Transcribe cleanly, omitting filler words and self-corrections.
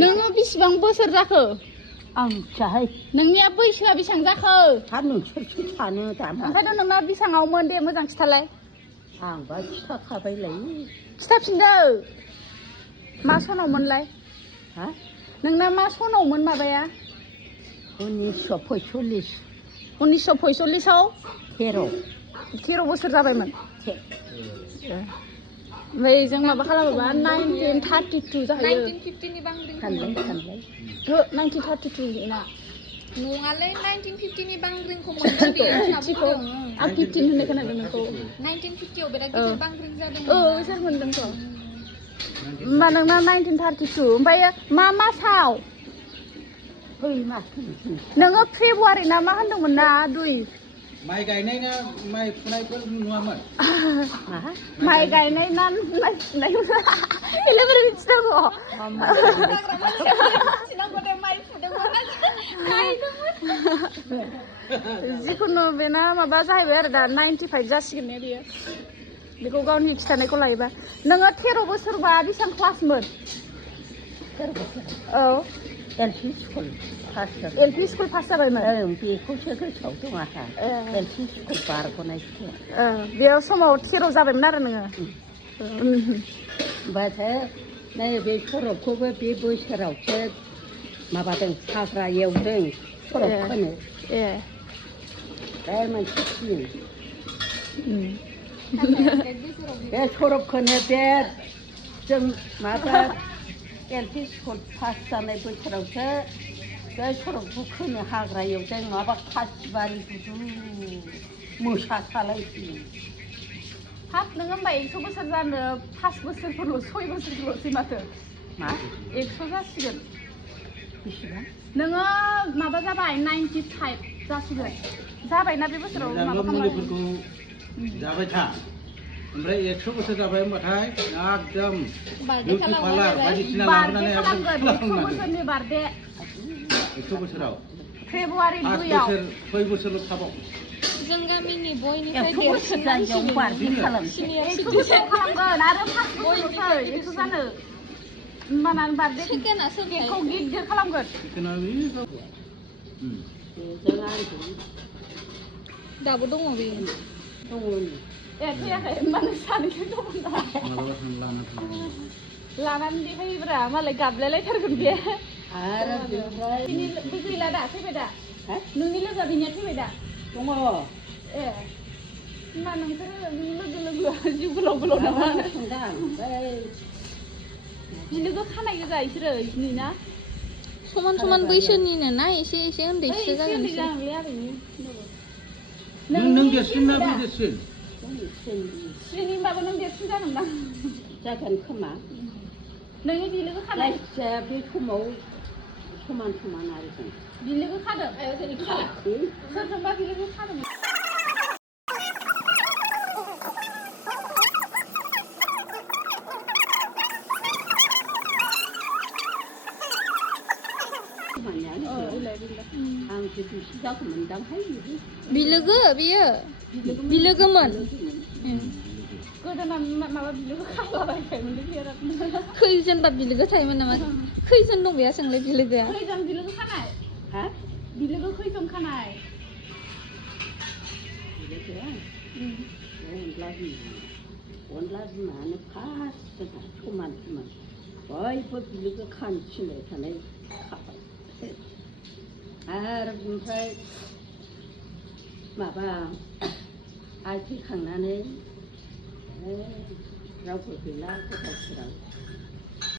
नोङो बेसेबां बोसोर जाखो आं जाहाय नोंनिया बैसोआ बेसेबां जाखो हा नोंसोरसो सानो दामा ओमफ्रायथ' नोंना बेसेबाङावमोन दे मोजां खिथालाय आंबा खिथाखाबायलाय खिथाफिनदो मा सनावमोनलाय हा नोंना मा सनावमोन माबाया 1945 1945आव 13 बोसोर जाबायमोन ओमफ्राय जों माबा खालामोबा 1932 जाहैयो 1950नि बांग्रिं सानलाय 1932 ना नङालै 1950नि बांग्रिंखौ मोनदों बेयो होनना बुंदों आं 15 होननाय खोनादों नोंखौ 1950आव बिराद गिदिर बांग्रिं जादों सोर मोनदोंथ' होमबा नोंना 1932 ओमफ्राय मा मासाव नोङो फेब्रुवारि ना मा होनदोंमोन ना माइ गायनाय ना माइ फुनायफोर नुवामोन माइ गायनाय ना माइ फुनाय एलेबोरै मिथिनांगौ जिखुनु बेना माबा जाहैबाय आरो दा 95 जासिगोन ने बेयो बेखौ गावनि खिथानायखौ लायोबा नोङो 13 बोसोरबा बेसेबां क्लासमोन 13 बोसोर औ LP स्कुल पास जाबायमोन बेखौसो गोसोआव दं आंहा LP स्कुल बारग'नायसो बेयाव समाव 13 जाबायमोन आरो नोङो होमबासो नैबे सरबखौबो बे बोसोरावसो माबादों हाग्रा एवदों सरबखौनो बे मोनसे दिन बे सरबखौनो बे जों माबा LP स्कुल पास जानाय बोसोरावसो बे सरबखौ खोनो हाग्रा एवदों माबा खासिबारि गुदु मोसा सालायसै हाब नोङो होमबा 100 बोसोर जानो 5 बोसोरफोरल' 6 बोसोरफोरल'सै माथो मा 100 जासिगोन बेसेबां नोङो माबा जाबाय 95 जासिगोन जाबायना बे बोसोराव माबा मुलिफोरखौ जाबाय था ओमफ्राय 100 बोसोर जाबाय होनबाथाय एकदम बिउटि पार्लार बायदिसिना लाबोनानै 100 बोसोरनि बार्थडे 100 बोसोराव फेब्रुवारि 2 आव 6 बोसोरल' थाबाव जों गामिनि बयनिफ्राय 100 बोसोर जानायाव बार्थडे खालामसै 100 बोसोर खालामगोन आरो 5 बोसोरल'सै 100 जानो होमबाना बार्थडे सेकेन्डआ केकखौ गिदिर खालामगोन दाबो दङ बेयो थैयाखै होमबा नों सानैजों दंमोन लानानै देखायोब्रा मालाय गाबलायलायथारगोन बे आरो बे गैला दा थैबाय दा नोंनि लोगोआ बिनिया थैबाय दा दङ होमबा नोंसोरो लोगोआ जिउ गोलाव नामा बिलोगो खानाय गोजा इसोरो इसनि ना समान बैसोनिनो ना एसे उन्दैसो जागोन नों देरसिन ना बे देरसिन श्रेनिबाबो नों देरसिन जागोन खोमा नोंनि बिलोगो खानाय बे समाव समान आरो जों बिलोगो खादों सोरजोंबा बिलोगो खादों आंसो दुइसो जागौमोनदांहाय बिलोगो बियो बिलोगोमोन गोदोना माबा बिलोगो खालाबायखायोमोनलै बिरादनो खैजोनबा बिलोगो थायोमोन नामा खैजोन दं बेया सोंलाय बिलोगोआ खैजोन बिलोगो खानाय बिलोगो खैजोन खानाय अनला बिमायानो फार्स्ट समान बयबो बिलोगो खानो थिनबाय थानाय खाबाय आरो ओमफ्राय माबा आइ थैखांनानै रावबो गैला गोदाव सोराव